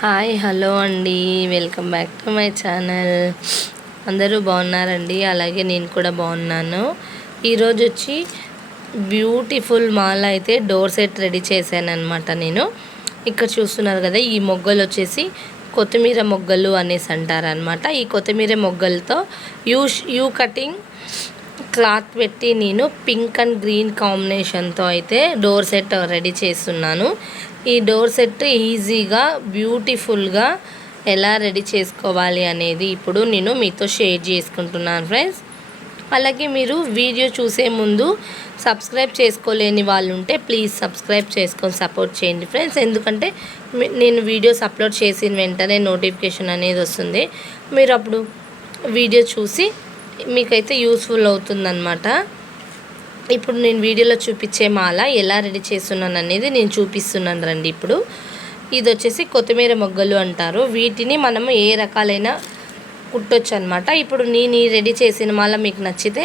Hi hello అండి, welcome back to my channel. అందరూ బాగున్నారండి, అలాగే నేను కూడా బాగున్నాను. ఈరోజు వచ్చి బ్యూటిఫుల్ మాల అయితే డోర్ సెట్ రెడీ చేశాను అనమాట. నేను ఇక్కడ చూస్తున్నారు కదా, ఈ మొగ్గలు వచ్చేసి కొత్తిమీర మొగ్గలు అనేసి అంటారనమాట. ఈ కొత్తిమీర మొగ్గలతో యూ కటింగ్ క్లాత్ పెట్టి నేను పింక్ అండ్ గ్రీన్ కాంబినేషన్తో అయితే డోర్ సెట్ రెడీ చేస్తున్నాను. ఈ డోర్ సెట్ ఈజీగా బ్యూటిఫుల్గా ఎలా రెడీ చేసుకోవాలి అనేది ఇప్పుడు నేను మీతో షేర్ చేసుకుంటున్నాను ఫ్రెండ్స్. అలాగే మీరు వీడియో చూసే ముందు సబ్స్క్రైబ్ చేసుకోలేని వాళ్ళు ఉంటే ప్లీజ్ సబ్స్క్రైబ్ చేసుకొని సపోర్ట్ చేయండి ఫ్రెండ్స్. ఎందుకంటే నేను వీడియోస్ అప్లోడ్ చేసిన వెంటనే నోటిఫికేషన్ అనేది వస్తుంది. మీరు అప్పుడు వీడియో చూసి మీకైతే యూస్ఫుల్ అవుతుందన్నమాట. ఇప్పుడు నేను వీడియోలో చూపించే మాల ఎలా రెడీ చేస్తున్నాను అనేది నేను చూపిస్తున్నాను రండి. ఇప్పుడు ఇది వచ్చేసి కొత్తిమీర మొగ్గలు అంటారు. వీటిని మనము ఏ రకాలైన కుట్టొచ్చు అనమాట. ఇప్పుడు నేను రెడీ చేసిన మాల మీకు నచ్చితే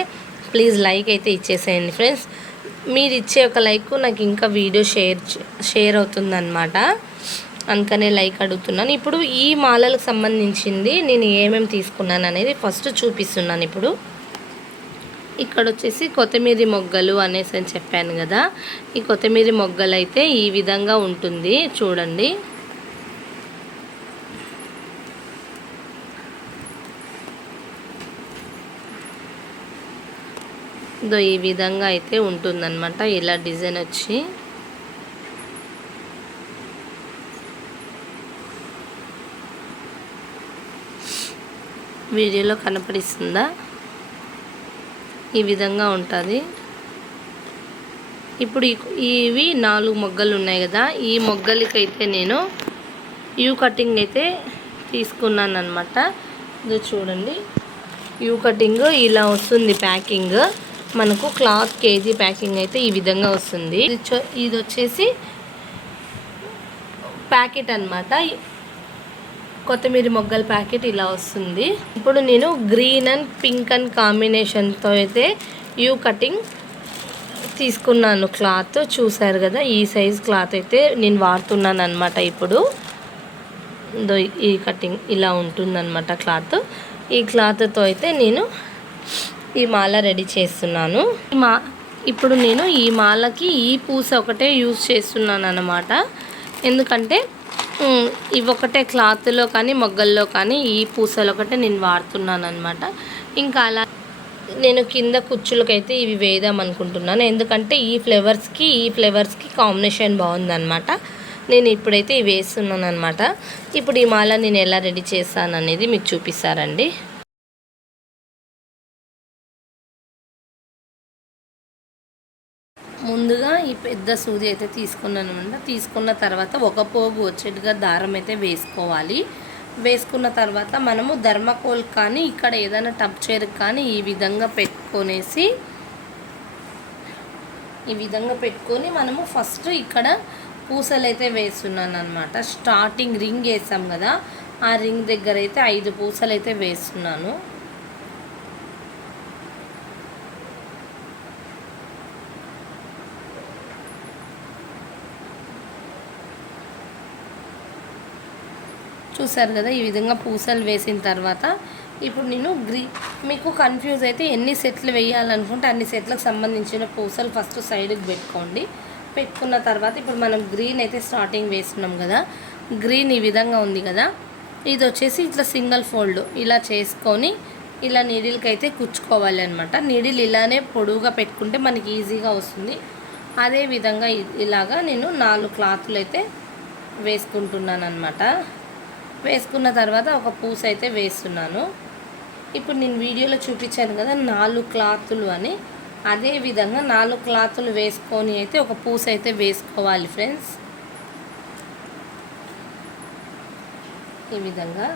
ప్లీజ్ లైక్ అయితే ఇచ్చేసేయండి ఫ్రెండ్స్. మీరు ఇచ్చే ఒక లైక్ నాకు ఇంకా వీడియో షేర్ అవుతుందన్నమాట. అందుకనే లైక్ అడుగుతున్నాను. ఇప్పుడు ఈ మాలలకు సంబంధించింది నేను ఏమేమి తీసుకున్నాను అనేది ఫస్ట్ చూపిస్తున్నాను. ఇప్పుడు ఇక్కడ వచ్చేసి కొత్తిమీర మొగ్గలు అనేసి అని చెప్పాను కదా. ఈ కొత్తిమీర మొగ్గలు అయితే ఈ విధంగా ఉంటుంది చూడండి. ఈ విధంగా అయితే ఉంటుందన్నమాట. ఇలా డిజైన్ వచ్చి వీడియోలో కనపడిస్తుందా? ఈ విధంగా ఉంటుంది. ఇప్పుడు ఇవి 4 మొగ్గలు ఉన్నాయి కదా, ఈ మొగ్గలకైతే నేను యూ కటింగ్ అయితే తీసుకున్నాను అనమాట. ఇది చూడండి, యూ కటింగ్ ఇలా వస్తుంది ప్యాకింగ్. మనకు క్లాత్ కేజీ ప్యాకింగ్ అయితే ఈ విధంగా వస్తుంది. ఇది వచ్చేసి ప్యాకెట్ అనమాట. కొత్తిమీర మొగ్గల ప్యాకెట్ ఇలా వస్తుంది. ఇప్పుడు నేను గ్రీన్ అండ్ పింక్ అండ్ కాంబినేషన్తో అయితే యూ కటింగ్ తీసుకున్నాను. క్లాత్ చూసారు కదా, ఈ సైజ్ క్లాత్ అయితే నేను వాడుతున్నాను అనమాట. ఇప్పుడు ఈ కటింగ్ ఇలా ఉంటుందన్నమాట క్లాత్. ఈ క్లాత్తో అయితే నేను ఈ మాల రెడీ చేస్తున్నాను. ఇప్పుడు నేను ఈ మాలకి ఈ పూస ఒకటే యూజ్ చేస్తున్నాను అన్నమాట. ఎందుకంటే ఇవి ఒకటే క్లాత్లో కానీ మొగ్గల్లో కానీ ఈ పూసలు ఒకటే నేను వాడుతున్నాను అనమాట. ఇంకా అలా నేను కింద కుచ్చులకైతే ఇవి వేద్దాం అనుకుంటున్నాను. ఎందుకంటే ఈ ఫ్లేవర్స్కి కాంబినేషన్ బాగుందన్నమాట. నేను ఇప్పుడైతే ఇవి వేస్తున్నాను అనమాట. ఇప్పుడు ఈ మాల నేను ఎలా రెడీ చేస్తాను అనేది మీకు చూపిస్తారండి. ముందుగా ఈ పెద్ద సూది అయితే తీసుకున్నాను అనమాట. తీసుకున్న తర్వాత ఒక పోగు వచ్చేట్టుగా దారం అయితే వేసుకోవాలి. వేసుకున్న తర్వాత మనము ధర్మకోల్ కానీ ఇక్కడ ఏదైనా టబ్ చైర్కి కానీ ఈ విధంగా పెట్టుకొని మనము ఫస్ట్ ఇక్కడ పూసలు అయితే వేస్తున్నాను అనమాట. స్టార్టింగ్ రింగ్ వేసాం కదా, ఆ రింగ్ దగ్గర అయితే 5 పూసలు అయితే వేస్తున్నాను. చూసారు కదా, ఈ విధంగా పూసలు వేసిన తర్వాత ఇప్పుడు నేను మీకు కన్ఫ్యూజ్ అయితే ఎన్ని సెట్లు వేయాలనుకుంటే అన్ని సెట్లకు సంబంధించిన పూసలు ఫస్ట్ సైడ్కి పెట్టుకున్న తర్వాత ఇప్పుడు మనం గ్రీన్ అయితే స్టార్టింగ్ వేస్తున్నాం కదా, గ్రీన్ ఈ విధంగా ఉంది కదా, ఇది వచ్చేసి ఇట్లా సింగిల్ ఫోల్డ్ ఇలా చేసుకొని ఇలా నీడిల్కి అయితే కుచ్చుకోవాలి అనమాట. నీడిల్ ఇలానే పొడవుగా పెట్టుకుంటే మనకి ఈజీగా వస్తుంది. అదేవిధంగా ఇలాగా నేను 4 క్లాతులు అయితే వేసుకుంటున్నాను అనమాట. వేసుకున్న తర్వాత ఒక పూస అయితే వేస్తున్నాను. ఇప్పుడు నేను వీడియోలో చూపించాను కదా 4 క్లాతులు అని, అదే విధంగా 4 క్లాతులు వేసుకొని అయితే ఒక పూస అయితే వేసుకోవాలి ఫ్రెండ్స్. ఈ విధంగా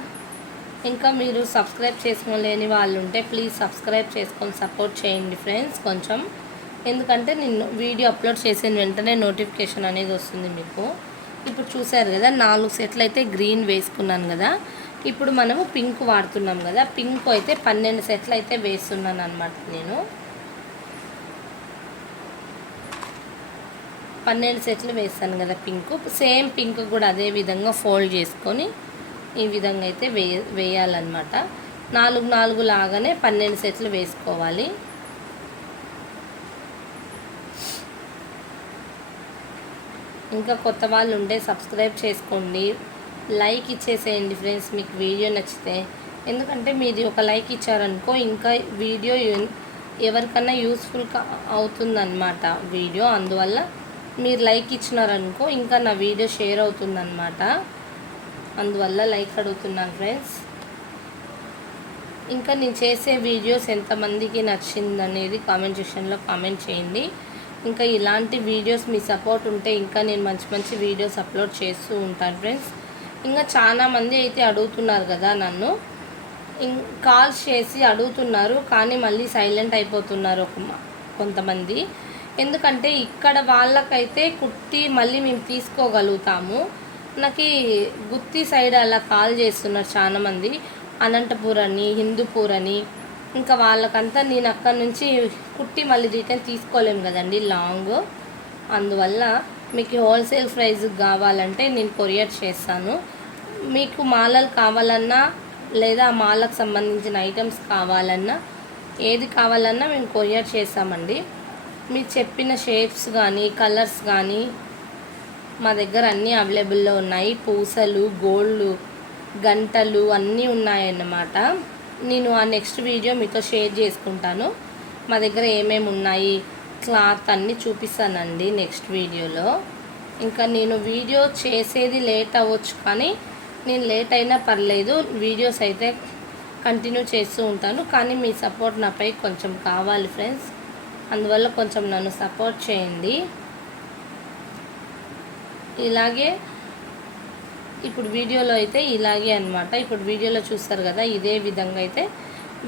ఇంకా మీరు సబ్స్క్రైబ్ చేసుకోలేని వాళ్ళు ఉంటే ప్లీజ్ సబ్స్క్రైబ్ చేసుకొని సపోర్ట్ చేయండి ఫ్రెండ్స్ కొంచెం. ఎందుకంటే నేను వీడియో అప్లోడ్ చేసిన వెంటనే నోటిఫికేషన్ అనేది వస్తుంది మీకు. ఇప్పుడు చూసారు కదా 4 సెట్లు అయితే గ్రీన్ వేసుకున్నాను కదా. ఇప్పుడు మనము పింక్ వాడుతున్నాం కదా, పింక్ అయితే 12 సెట్లు అయితే వేస్తున్నాను అనమాట నేను. 12 సెట్లు వేస్తాను కదా పింక్, సేమ్ పింక్ కూడా అదే విధంగా ఫోల్డ్ చేసుకొని ఈ విధంగా అయితే వేయాలన్నమాట. 4 4 లాగానే 12 సెట్లు వేసుకోవాలి. ఇంకా కొత్త వాళ్ళు ఉంటే సబ్స్క్రైబ్ చేసుకోండి, లైక్ ఇచ్చేసేయండి ఫ్రెండ్స్ మీకు వీడియో నచ్చితే. ఎందుకంటే మీది ఒక లైక్ ఇచ్చారనుకో ఇంకా వీడియో ఎవరికన్నా యూస్ఫుల్ అవుతుందన్నమాట వీడియో. అందువల్ల మీరు లైక్ ఇచ్చినారనుకో ఇంకా నా వీడియో షేర్ అవుతుందన్నమాట. అందువల్ల లైక్ అడుగుతున్నాను ఫ్రెండ్స్. ఇంకా నేను చేసే వీడియోస్ ఎంతమందికి నచ్చిందనేది కామెంట్ సెక్షన్లో కామెంట్ చేయండి. ఇంకా ఇలాంటి వీడియోస్ మీ సపోర్ట్ ఉంటే ఇంకా నేను మంచి మంచి వీడియోస్ అప్లోడ్ చేస్తూ ఉంటాను ఫ్రెండ్స్. ఇంకా చాలామంది అయితే అడుగుతున్నారు కదా నన్ను, కాల్స్ చేసి అడుగుతున్నారు కానీ మళ్ళీ సైలెంట్ అయిపోతున్నారు కొంతమంది. ఎందుకంటే ఇక్కడ వాళ్ళకైతే కుట్టి మళ్ళీ మేము తీసుకోగలుగుతాము. నాకు గుత్తి సైడ్ అలా కాల్ చేస్తున్నారు చాలామంది, అనంతపూర్ అని, హిందూపూర్ అని. ఇంకా వాళ్ళకంతా నేను అక్కడ నుంచి కుట్టి మళ్ళీ రిటర్న్ తీసుకోలేము కదండి లాంగ్. అందువల్ల మీకు హోల్సేల్ ప్రైస్ కావాలంటే నేను కొరియర్ చేస్తాను. మీకు మాలలు కావాలన్నా లేదా ఆ మాలకు సంబంధించిన ఐటమ్స్ కావాలన్నా ఏది కావాలన్నా మేము కొరియర్ చేస్తామండి. మీరు చెప్పిన షేప్స్ కానీ కలర్స్ కానీ మా దగ్గర అన్నీ అవైలబుల్లో ఉన్నాయి. పూసలు, గోల్డ్, గంటలు అన్నీ ఉన్నాయన్నమాట. నేను ఆ నెక్స్ట్ వీడియో మీతో షేర్ చేసుకుంటాను. మా దగ్గర ఏమేమి ఉన్నాయి క్లాత్ అన్నీ చూపిస్తానండి నెక్స్ట్ వీడియోలో. ఇంకా నేను వీడియో చేసేది లేట్ అవ్వచ్చు కానీ నేను లేట్ అయినా పర్లేదు, వీడియోస్ అయితే కంటిన్యూ చేస్తూ ఉంటాను. కానీ మీ సపోర్ట్ నాపై కొంచెం కావాలి ఫ్రెండ్స్. అందువల్ల కొంచెం నన్ను సపోర్ట్ చేయండి. ఇలాగే ఇప్పుడు వీడియోలో అయితే ఇలాగే అనమాట. ఇప్పుడు వీడియోలో చూస్తారు కదా ఇదే విధంగా అయితే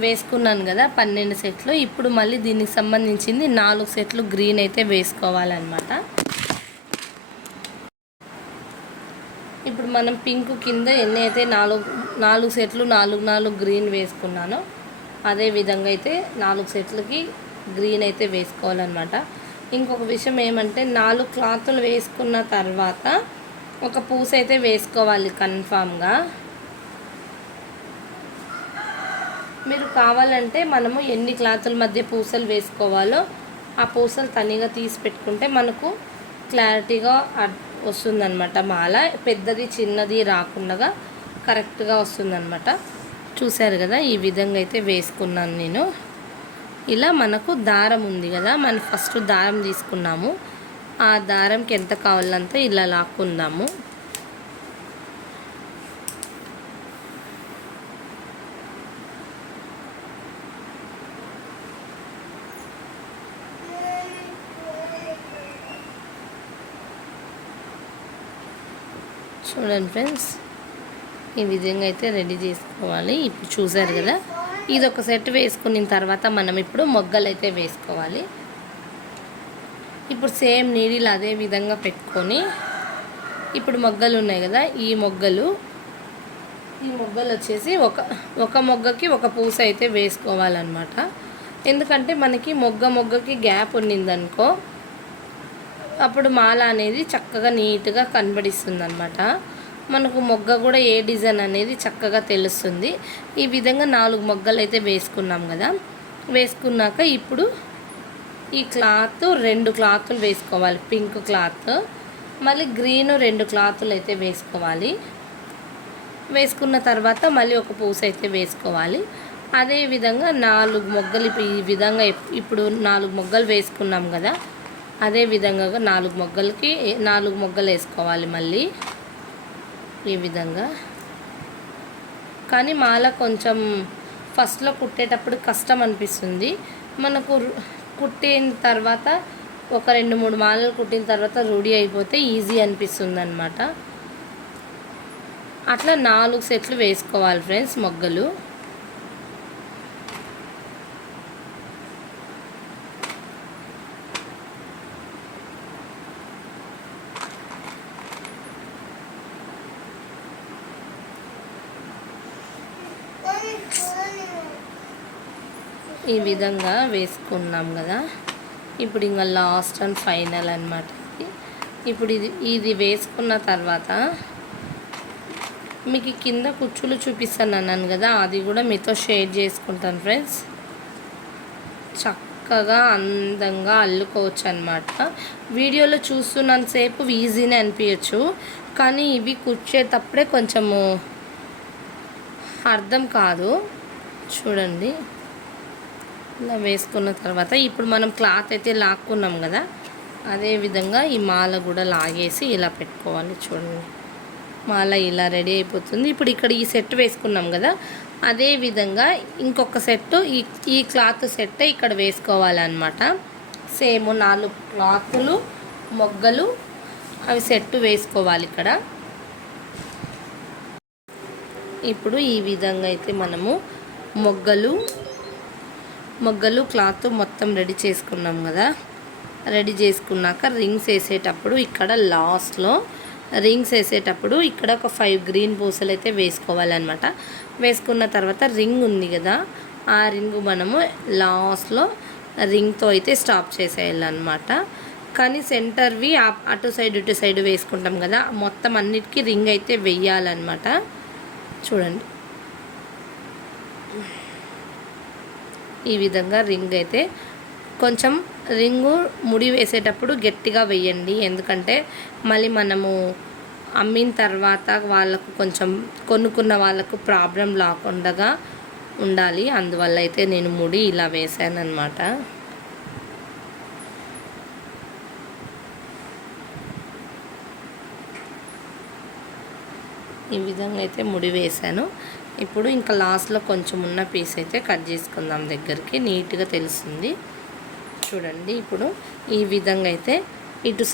వేసుకున్నాను కదా 12 సెట్లు. ఇప్పుడు మళ్ళీ దీనికి సంబంధించింది 4 సెట్లు గ్రీన్ అయితే వేసుకోవాలన్నమాట. ఇప్పుడు మనం పింక్ కింద ఎన్ని అయితే 4 సెట్లు 4 4 గ్రీన్ వేసుకున్నానో అదే విధంగా అయితే 4 సెట్లకి గ్రీన్ అయితే వేసుకోవాలన్నమాట. ఇంకొక విషయం ఏమంటే 4 క్లాతులు వేసుకున్న తర్వాత ఒక పూస అయితే వేసుకోవాలి కన్ఫామ్గా. మీరు కావాలంటే మనము ఎన్ని క్లాతుల మధ్య పూసలు వేసుకోవాలో ఆ పూసలు తనిగా తీసి పెట్టుకుంటే మనకు క్లారిటీగా వస్తుందన్నమాట. మాల పెద్దది చిన్నది రాకుండా కరెక్ట్గా వస్తుందన్నమాట. చూశారు కదా ఈ విధంగా అయితే వేసుకున్నాను నేను. ఇలా మనకు దారం ఉంది కదా, మనం ఫస్ట్ దారం తీసుకున్నాము, ఆ దారంకి ఎంత కావాలంత ఇలా లాక్కుందాము. చూడండి ఫ్రెండ్స్ ఈ విధంగా అయితే రెడీ చేసుకోవాలి. ఇప్పుడు చూసారు కదా ఇది ఒక సెట్ వేసుకున్న తర్వాత మనం ఇప్పుడు మొగ్గలు అయితే వేసుకోవాలి. ఇప్పుడు సేమ్ నీడిల్ అదే విధంగా పెట్టుకొని ఇప్పుడు మొగ్గలు ఉన్నాయి కదా ఈ మొగ్గలు వచ్చేసి ఒక మొగ్గకి ఒక పూస అయితే వేసుకోవాలన్నమాట. ఎందుకంటే మనకి మొగ్గకి గ్యాప్ ఉన్నిందనుకో అప్పుడు మాల అనేది చక్కగా నీట్గా కనబడిస్తుంది అన్నమాట. మనకు మొగ్గ కూడా ఏ డిజైన్ అనేది చక్కగా తెలుస్తుంది. ఈ విధంగా 4 మొగ్గలు అయితే వేసుకున్నాం కదా. వేసుకున్నాక ఇప్పుడు ఈ క్లాత్ 2 క్లాతులు వేసుకోవాలి. పింక్ క్లాత్ మళ్ళీ గ్రీన్ 2 క్లాతులు అయితే వేసుకోవాలి. వేసుకున్న తర్వాత మళ్ళీ ఒక పూస అయితే వేసుకోవాలి. అదేవిధంగా 4 మొగ్గలు ఈ విధంగా ఇప్పుడు 4 మొగ్గలు వేసుకున్నాం కదా, అదే విధంగా 4 మొగ్గలకి 4 మొగ్గలు వేసుకోవాలి మళ్ళీ ఈ విధంగా. కానీ మాల కొంచెం ఫస్ట్లో కుట్టేటప్పుడు కష్టం అనిపిస్తుంది. మనకు కుట్టిన తర్వాత ఒక 2-3 మాలలు కుట్టిన తర్వాత రూఢి అయిపోతే ఈజీ అనిపిస్తుంది అన్నమాట. అట్లా 4 సెట్లు వేసుకోవాలి ఫ్రెండ్స్ మొగ్గలు. ఈ విధంగా వేసుకున్నాం కదా. ఇప్పుడు ఇంకా లాస్ట్ అండ్ ఫైనల్ అన్నమాట. ఇప్పుడు ఇది వేసుకున్న తర్వాత మీకు కింద కుచ్చులు చూపిస్తాను అన్నాను కదా, అది కూడా మీతో షేర్ చేసుకుంటాను ఫ్రెండ్స్. చక్కగా అందంగా అల్లుకోవచ్చు అనమాట. వీడియోలో చూస్తున్నంతసేపు ఈజీనే అనిపించచ్చు, కానీ ఇవి కుచ్చేటప్పుడే కొంచెము అర్థం కాదు. చూడండి, ఇలా వేసుకున్న తర్వాత ఇప్పుడు మనం క్లాత్ అయితే లాక్కున్నాం కదా, అదేవిధంగా ఈ మాల కూడా లాగేసి ఇలా పెట్టుకోవాలి. చూడండి, మాల ఇలా రెడీ అయిపోతుంది. ఇప్పుడు ఇక్కడ ఈ సెట్ వేసుకున్నాం కదా, అదే విధంగా ఇంకొక సెట్ ఈ క్లాత్ సెట్ ఇక్కడ వేసుకోవాలన్నమాట. సేమ్ 4 క్లాతులు మొగ్గలు అవి సెట్ వేసుకోవాలి ఇక్కడ. ఇప్పుడు ఈ విధంగా అయితే మనము మొగ్గలు క్లాత్ మొత్తం రెడీ చేసుకున్నాం కదా. రెడీ చేసుకున్నాక రింగ్స్ వేసేటప్పుడు ఇక్కడ లాస్ట్లో ఇక్కడ ఒక 5 గ్రీన్ పూసలు అయితే వేసుకోవాలన్నమాట. వేసుకున్న తర్వాత రింగ్ ఉంది కదా, ఆ రింగ్ మనము లాస్ట్లో రింగ్తో అయితే స్టాప్ చేసేయాలన్నమాట. కానీ సెంటర్వి అటు సైడ్ ఇటు సైడ్ వేసుకుంటాం కదా, మొత్తం అన్నిటికీ రింగ్ అయితే వెయ్యాలన్నమాట. చూడండి, ఈ విధంగా రింగ్ అయితే కొంచెం రింగు ముడి వేసేటప్పుడు గట్టిగా వేయండి, ఎందుకంటే మళ్ళీ మనము అమ్మిన తర్వాత వాళ్ళకు కొంచెం కొనుక్కున్న వాళ్ళకు ప్రాబ్లం లేకుండా ఉండాలి. అందువల్ల అయితే నేను ముడి ఇలా వేసాను అన్నమాట. ఈ విధంగా అయితే ముడి వేసాను. ఇప్పుడు ఇంకా లాస్ట్లో కొంచెం ఉన్న పీస్ అయితే కట్ చేసుకుందాం, దగ్గరికి నీట్గా తెలుస్తుంది. చూడండి, ఇప్పుడు ఈ విధంగా అయితే ఇటు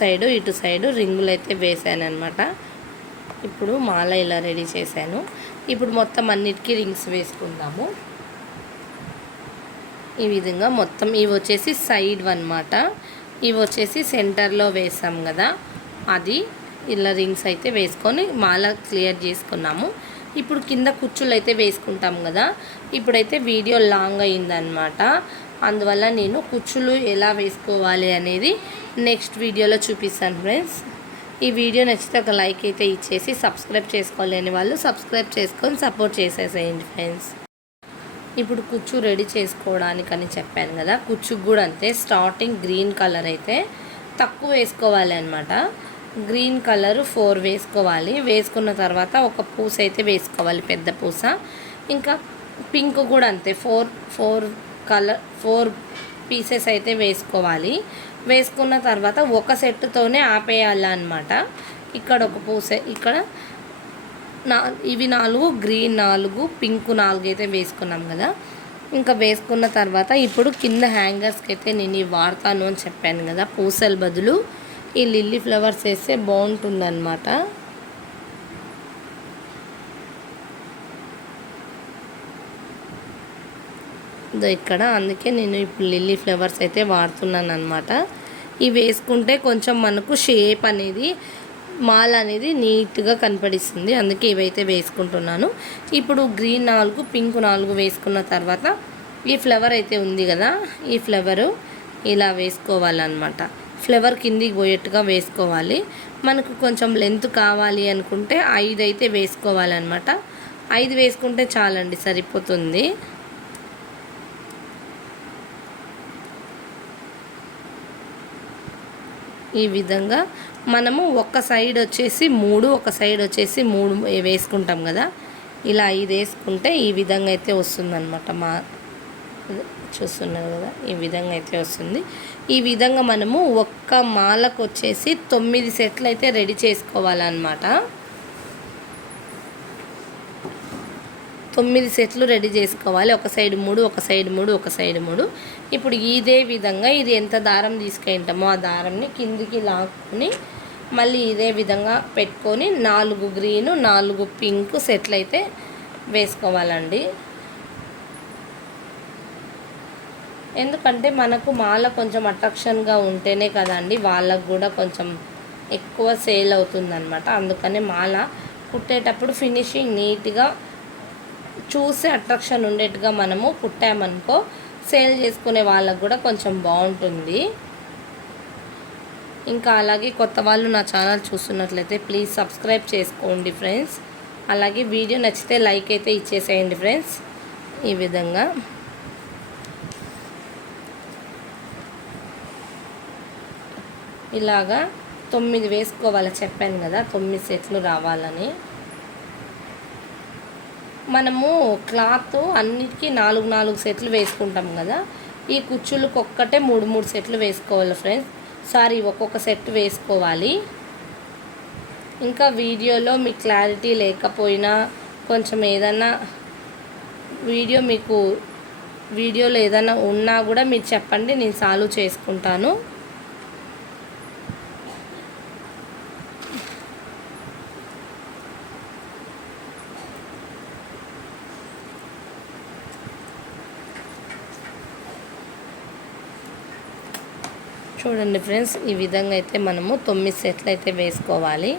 సైడు రింగులు అయితే వేసాను అనమాట. ఇప్పుడు మాల ఇలా రెడీ చేశాను. ఇప్పుడు మొత్తం అన్నిటికీ రింగ్స్ వేసుకుందాము. ఈ విధంగా మొత్తం ఇవి వచ్చేసి సైడ్ అన్నమాట, ఇవి వచ్చేసి సెంటర్లో వేసాం కదా, అది ఇలా రింగ్స్ అయితే వేసుకొని మాల క్లియర్ చేసుకున్నాము. ఇప్పుడు కింద కుచ్చులు అయితే వేసుకుంటాం కదా. ఇప్పుడైతే వీడియో లాంగ్ అయిందనమాట, అందువల్ల నేను కుచ్చులు ఎలా వేసుకోవాలి అనేది నెక్స్ట్ వీడియోలో చూపిస్తాను ఫ్రెండ్స్. ఈ వీడియో నచ్చితే ఒక లైక్ అయితే ఇచ్చేసి సబ్స్క్రైబ్ చేసుకోలేని వాళ్ళు సబ్స్క్రైబ్ చేసుకొని సపోర్ట్ చేసేసేయండి ఫ్రెండ్స్. ఇప్పుడు కుచ్చు రెడీ చేసుకోవడానికని చెప్పాను కదా, కుచ్చుకు కూడా అంతే. స్టార్టింగ్ గ్రీన్ కలర్ అయితే తక్కువ వేసుకోవాలి అనమాట. గ్రీన్ కలర్ 4 వేసుకోవాలి. వేసుకున్న తర్వాత ఒక పూస అయితే వేసుకోవాలి, పెద్ద పూస. ఇంకా పింక్ కూడా అంతే, 4 పీసెస్ అయితే వేసుకోవాలి. వేసుకున్న తర్వాత ఒక సెట్తోనే ఆపేయాలన్నమాట. ఇక్కడ ఒక పూస, ఇక్కడ ఇవి 4, గ్రీన్ 4, పింక్ 4 అయితే వేసుకున్నాం కదా. ఇంకా వేసుకున్న తర్వాత ఇప్పుడు కింద హ్యాంగర్స్కి అయితే నేను ఇవి వాడతాను అని చెప్పాను కదా, పూసల బదులు ఈ లిల్లీ ఫ్లవర్స్ వేస్తే బాగుంటుందన్నమాట. ఇక్కడ అందుకే నేను ఇప్పుడు లిల్లీ ఫ్లవర్స్ అయితే వాడుతున్నాను అనమాట. ఇవి వేసుకుంటే కొంచెం మనకు షేప్ అనేది, మాల అనేది నీట్గా కనపడిస్తుంది, అందుకే ఇవైతే వేసుకుంటున్నాను. ఇప్పుడు గ్రీన్ 4, పింక్ 4 వేసుకున్న తర్వాత ఈ ఫ్లవర్ అయితే ఉంది కదా, ఈ ఫ్లవరు ఇలా వేసుకోవాలన్నమాట. ఫ్లవర్ కిందికి పోయేట్టుగా వేసుకోవాలి. మనకు కొంచెం లెంత్ కావాలి అనుకుంటే 5 అయితే వేసుకోవాలన్నమాట. 5 వేసుకుంటే చాలండి, సరిపోతుంది. ఈ విధంగా మనము ఒక సైడ్ వచ్చేసి 3, ఒక సైడ్ వచ్చేసి 3 వేసుకుంటాం కదా, ఇలా 5 వేసుకుంటే ఈ విధంగా అయితే వస్తుందన్నమాట. చూస్తున్నారు కదా, ఈ విధంగా అయితే వస్తుంది. ఈ విధంగా మనము ఒక్క మాలకు వచ్చేసి 9 సెట్లు అయితే రెడీ చేసుకోవాలన్నమాట. 9 సెట్లు రెడీ చేసుకోవాలి. ఒక సైడ్ 3, ఒక సైడ్ 3, ఒక సైడ్ 3. ఇప్పుడు ఇదే విధంగా ఇది ఎంత దారం తీసుకుంటామో ఆ దారంని కిందికి లాక్కుని మళ్ళీ ఇదే విధంగా పెట్టుకొని 4 గ్రీన్ 4 పింక్ సెట్లు అయితే వేసుకోవాలండి. ఎందుకంటే మనకు మాల కొంచెం అట్రాక్షన్గా ఉంటేనే కదండి వాళ్ళకు కూడా కొంచెం ఎక్కువ సేల్ అవుతుందన్నమాట. అందుకనే మాల కుట్టేటప్పుడు ఫినిషింగ్ నీట్గా చూసి అట్రాక్షన్ ఉండేట్టుగా మనము కుట్టామనుకో సేల్ చేసుకునే వాళ్ళకు కూడా కొంచెం బాగుంటుంది. ఇంకా అలాగే కొత్త వాళ్ళు నా ఛానల్ చూస్తున్నట్లయితే ప్లీజ్ సబ్స్క్రైబ్ చేసుకోండి ఫ్రెండ్స్. అలాగే వీడియో నచ్చితే లైక్ అయితే ఇచ్చేసేయండి ఫ్రెండ్స్. ఈ విధంగా ఇలాగా 9 వేసుకోవాలి, చెప్పాను కదా 9 సెట్లు రావాలని. మనము క్లాత్ అన్నిటికీ 4 సెట్లు వేసుకుంటాం కదా, ఈ కుచ్చులకు ఒక్కటే 3 సెట్లు వేసుకోవాలి ఫ్రెండ్స్. సారీ, ఒక్కొక్క సెట్ వేసుకోవాలి. ఇంకా వీడియోలో మీకు క్లారిటీ లేకపోయినా కొంచెం ఏదన్నా వీడియోలో ఏదైనా ఉన్నా కూడా మీరు చెప్పండి, నేను సాల్వ్ చేసుకుంటాను. చూడండి ఫ్రెండ్స్, ఈ విధంగా అయితే మనము 9 సెట్లు అయితే వేసుకోవాలి.